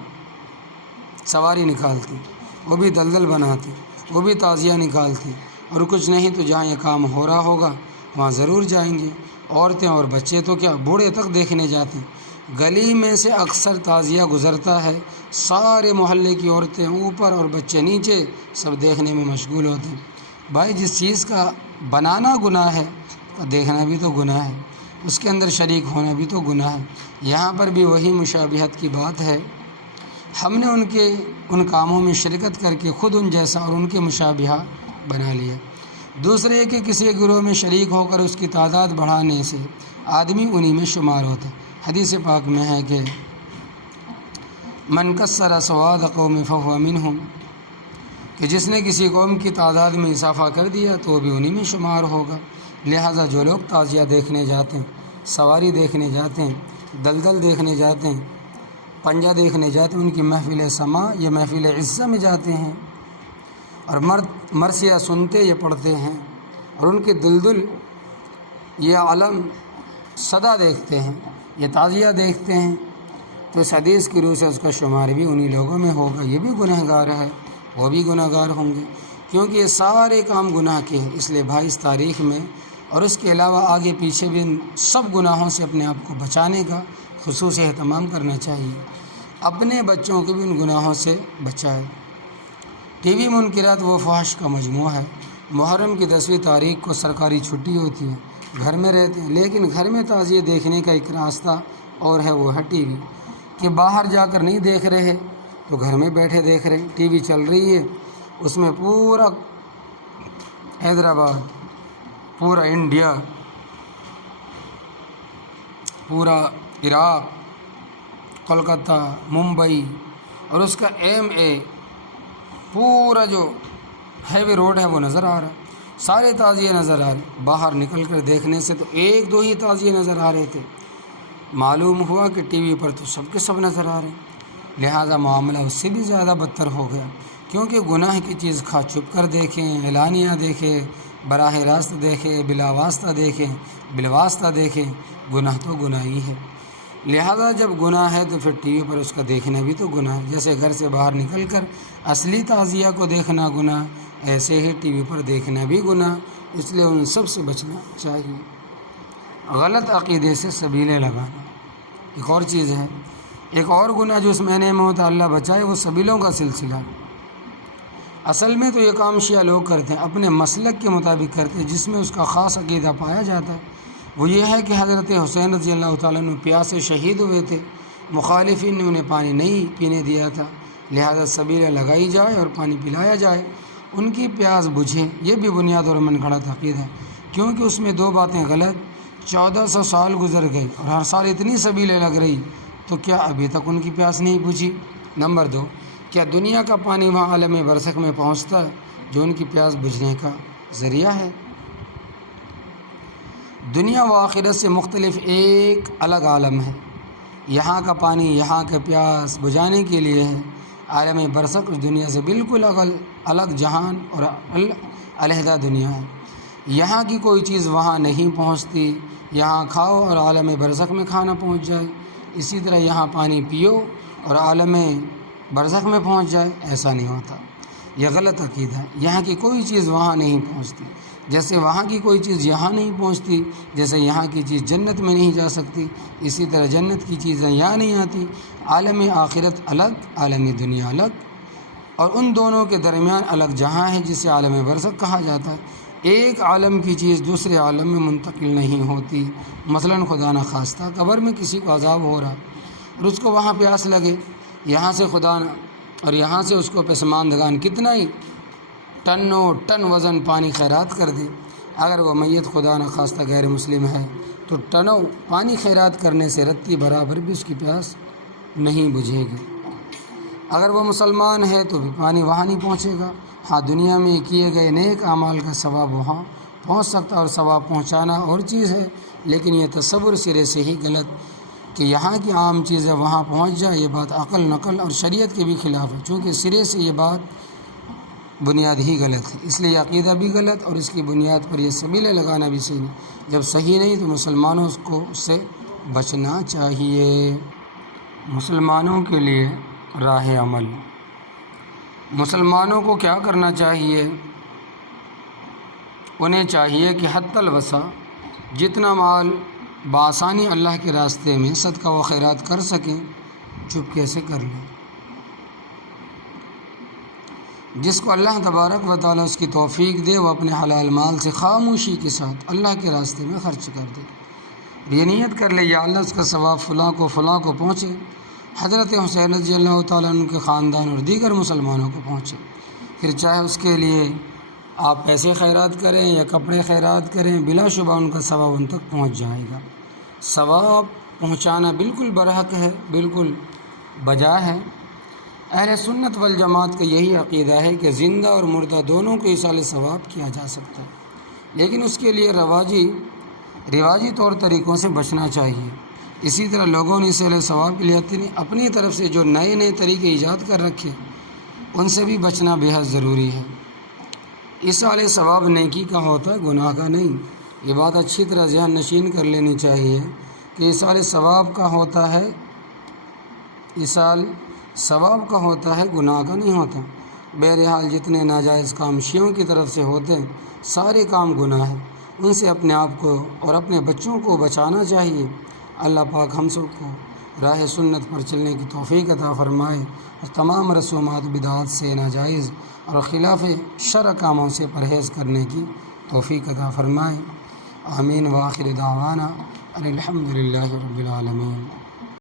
سواری نکالتے ہیں، وہ بھی دلدل بناتے ہیں، وہ بھی تعزیہ نکالتے ہیں، اور کچھ نہیں تو جہاں یہ کام ہو رہا ہوگا وہاں ضرور جائیں گے۔ عورتیں اور بچے تو کیا بوڑھے تک دیکھنے جاتے ہیں۔ گلی میں سے اکثر تعزیہ گزرتا ہے، سارے محلے کی عورتیں اوپر اور بچے نیچے سب دیکھنے میں مشغول ہوتے ہیں۔ بھائی جس چیز کا بنانا گناہ ہے دیکھنا بھی تو گناہ ہے، اس کے اندر شریک ہونا بھی تو گناہ ہے۔ یہاں پر بھی وہی مشابہت کی بات ہے، ہم نے ان کاموں میں شرکت کر کے خود ان جیسا اور ان کے مشابہہ بنا لیا۔ دوسرے کہ کسی گروہ میں شریک ہو کر اس کی تعداد بڑھانے سے آدمی انہی میں شمار ہوتا ہے۔ حدیث پاک میں ہے کہ من کسر سواد قوم فہو منہم، کہ جس نے کسی قوم کی تعداد میں اضافہ کر دیا تو وہ بھی انہی میں شمار ہوگا۔ لہٰذا جو لوگ تعزیہ دیکھنے جاتے ہیں، سواری دیکھنے جاتے ہیں، دلدل دیکھنے جاتے ہیں، پنجہ دیکھنے جاتے ہیں، ان کی محفل سماع یا محفل عزہ میں جاتے ہیں اور مرثیہ سنتے یا پڑھتے ہیں اور ان کے دلدل یہ علم صدا دیکھتے ہیں، یہ تعزیہ دیکھتے ہیں، تو اس حدیث کی روح سے اس کا شمار بھی انہی لوگوں میں ہوگا۔ یہ بھی گنہگار ہے، وہ بھی گنہگار ہوں گے، کیونکہ یہ سارے کام گناہ کے ہیں۔ اس لیے بھائی اس تاریخ میں اور اس کے علاوہ آگے پیچھے بھی ان سب گناہوں سے اپنے آپ کو بچانے کا خصوصی اہتمام کرنا چاہیے، اپنے بچوں کو بھی ان گناہوں سے بچائے۔ ٹی وی منکرات و فحش کا مجموعہ ہے۔ محرم کی 10ویں تاریخ کو سرکاری چھٹی ہوتی ہے، گھر میں رہتے ہیں، لیکن گھر میں تعزیہ دیکھنے کا ایک راستہ اور ہے، وہ ہے ٹی وی، کہ باہر جا کر نہیں دیکھ رہے تو گھر میں بیٹھے دیکھ رہے ہیں۔ ٹی وی چل رہی ہے، اس میں پورا حیدرآباد، پورا انڈیا، پورا عراق، کولکتہ، ممبئی اور اس کا MA، پورا جو ہیوی روڈ ہے وہ نظر آ رہا ہے، سارے تعزیے نظر آ رہے ہیں۔ باہر نکل کر دیکھنے سے تو ایک دو ہی تعزیے نظر آ رہے تھے، معلوم ہوا کہ ٹی وی پر تو سب کے سب نظر آ رہے ہیں۔ لہٰذا معاملہ اس سے بھی زیادہ بدتر ہو گیا، کیونکہ گناہ کی چیز کھا چھپ کر دیکھیں، اعلانیہ دیکھیں، براہ راست دیکھیں، بلا واسطہ دیکھیں، بالواسطہ دیکھیں، گناہ تو گناہ ہی ہے۔ لہذا جب گناہ ہے تو پھر ٹی وی پر اس کا دیکھنا بھی تو گناہ ہے۔ جیسے گھر سے باہر نکل کر اصلی تعزیہ کو دیکھنا گناہ، ایسے ہی ٹی وی پر دیکھنا بھی گناہ، اس لیے ان سب سے بچنا چاہیے۔ غلط عقیدے سے سبیلیں لگانا ایک اور چیز ہے، ایک اور گناہ جو اس مہینے میں ہوتا ہے، اللہ بچائے، وہ سبیلوں کا سلسلہ۔ اصل میں تو یہ کام شیعہ لوگ کرتے ہیں، اپنے مسلک کے مطابق کرتے ہیں، جس میں اس کا خاص عقیدہ پایا جاتا ہے۔ وہ یہ ہے کہ حضرت حسین رضی اللہ تعالیٰ عنہ پیاس سے شہید ہوئے تھے، مخالفین نے انہیں پانی نہیں پینے دیا تھا، لہذا سبیلیں لگائی جائے اور پانی پلایا جائے، ان کی پیاس بجھے۔ یہ بھی بنیاد اور من گھڑت عقیدہ ہے، کیونکہ اس میں دو باتیں غلط۔ 1400 سال گزر گئے اور ہر سال اتنی سبیلیں لگ رہی، تو کیا ابھی تک ان کی پیاس نہیں بجھی؟ نمبر 2، کیا دنیا کا پانی وہاں عالم برزخ میں پہنچتا ہے جو ان کی پیاس بجھنے کا ذریعہ ہے؟ دنیا و آخرت سے مختلف ایک الگ عالم ہے، یہاں کا پانی یہاں کا پیاس بجھانے کے لیے ہے، عالم برزخ اس دنیا سے بالکل الگ جہان اور علیحدہ دنیا ہے۔ یہاں کی کوئی چیز وہاں نہیں پہنچتی، یہاں کھاؤ اور عالم برزخ میں کھانا پہنچ جائے، اسی طرح یہاں پانی پیو اور عالم برزخ میں پہنچ جائے، ایسا نہیں ہوتا، یہ غلط عقیدہ ہے۔ یہاں کی کوئی چیز وہاں نہیں پہنچتی، جیسے وہاں کی کوئی چیز یہاں نہیں پہنچتی، جیسے یہاں کی چیز جنت میں نہیں جا سکتی، اسی طرح جنت کی چیزیں یہاں نہیں آتی۔ عالم آخرت الگ، عالم دنیا الگ، اور ان دونوں کے درمیان الگ جہاں ہے جسے عالم برزخ کہا جاتا ہے۔ ایک عالم کی چیز دوسرے عالم میں منتقل نہیں ہوتی۔ مثلاً خدا نہ خواستہ قبر میں کسی کو عذاب ہو رہا اور اس کو وہاں پیاس لگے، یہاں سے خدا نہ اور یہاں سے اس کو پسماندگان کتنا ہی ٹنوں ٹن وزن پانی خیرات کر دے، اگر وہ میت خدا نہ خواستہ غیر مسلم ہے تو ٹنوں پانی خیرات کرنے سے رتی برابر بھی اس کی پیاس نہیں بجھے گی۔ اگر وہ مسلمان ہے تو بھی پانی وہاں نہیں پہنچے گا۔ ہاں، دنیا میں کیے گئے نیک اعمال کا ثواب وہاں پہنچ سکتا ہے، اور ثواب پہنچانا اور چیز ہے، لیکن یہ تصور سرے سے ہی غلط کہ یہاں کی عام چیزیں وہاں پہنچ جائے، یہ بات عقل، نقل اور شریعت کے بھی خلاف ہے، چونکہ سرے سے یہ بات بنیاد ہی غلط ہے۔ اس لیے عقیدہ بھی غلط اور اس کی بنیاد پر یہ سبیلیں لگانا بھی صحیح نہیں۔ جب صحیح نہیں تو مسلمانوں کو اس سے بچنا چاہیے۔ مسلمانوں کے لیے راہ عمل، مسلمانوں کو کیا کرنا چاہیے؟ انہیں چاہیے کہ حتی الوسع جتنا مال بآسانی اللہ کے راستے میں صدقہ و خیرات کر سکیں چپکے سے کر لیں۔ جس کو اللہ تبارک و تعالیٰ اس کی توفیق دے وہ اپنے حلال مال سے خاموشی کے ساتھ اللہ کے راستے میں خرچ کر دے، یہ نیت کر لے یا اللہ اس کا ثواب فلاں کو پہنچے، حضرت حسین رضی اللہ تعالیٰ عنہ کے خاندان اور دیگر مسلمانوں کو پہنچے۔ پھر چاہے اس کے لیے آپ پیسے خیرات کریں یا کپڑے خیرات کریں، بلا شبہ ان کا ثواب ان تک پہنچ جائے گا۔ ثواب پہنچانا بالکل برحق ہے، بالکل بجا ہے۔ اہل سنت والجماعت کا یہی عقیدہ ہے کہ زندہ اور مردہ دونوں کو ایصال ثواب کیا جا سکتا ہے، لیکن اس کے لیے رواجی طور طریقوں سے بچنا چاہیے۔ اسی طرح لوگوں نے ایصال ثواب کے لیے اپنی طرف سے جو نئے طریقے ایجاد کر رکھے ان سے بھی بچنا بے حد ضروری ہے۔ ایصال ثواب نیکی کا ہوتا ہے، گناہ کا نہیں۔ یہ بات اچھی طرح ذہن نشین کر لینی چاہیے کہ ایصال ثواب کا ہوتا ہے، ایصال ثواب کا ہوتا ہے، گناہ کا نہیں ہوتا۔ بہرحال جتنے ناجائز کام شیعوں کی طرف سے ہوتے ہیں سارے کام گناہ ہیں، ان سے اپنے آپ کو اور اپنے بچوں کو بچانا چاہیے۔ اللہ پاک ہم سب کو راہ سنت پر چلنے کی توفیق عطا فرمائے اور تمام رسومات بدعات سے، ناجائز اور خلاف شرع کاموں سے پرہیز کرنے کی توفیق عطا فرمائے۔ آمین۔ وآخر دعوانا ان الحمد للہ رب العالمین۔